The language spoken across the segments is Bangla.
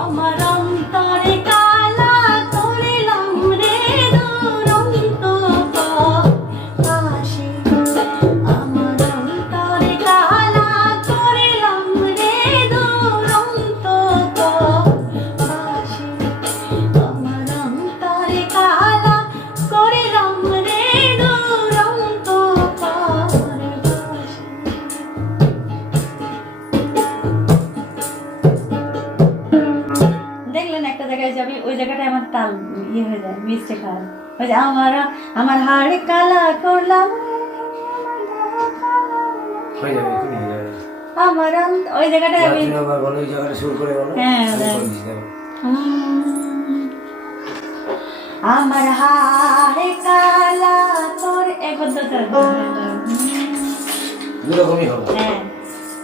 amar আমার তাল ইয়ে হয়ে যায় মিস্টেক হয় ওই যে আমার আমার হাড়ে কালা করলাম। আমার ওই জায়গাটা আমি করে হ্যাঁ, হ্যাঁ। আমার হাড়ে কালা তোর একবার দুরকমই হবে। হ্যাঁ।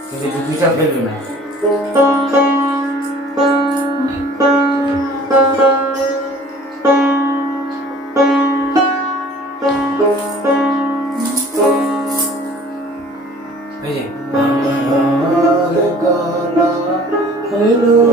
কিন্তু দুটা ফেলবে না। Oh.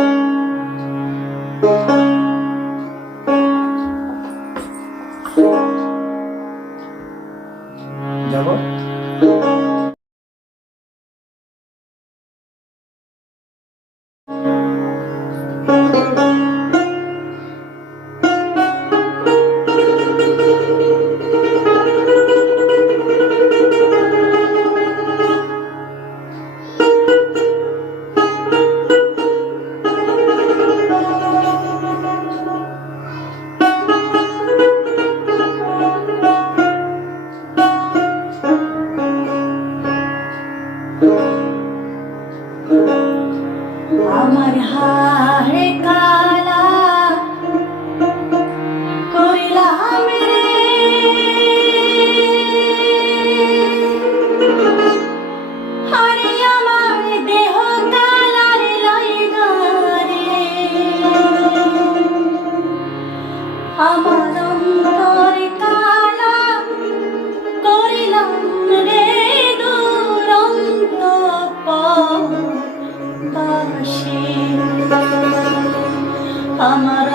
আমার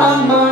আমার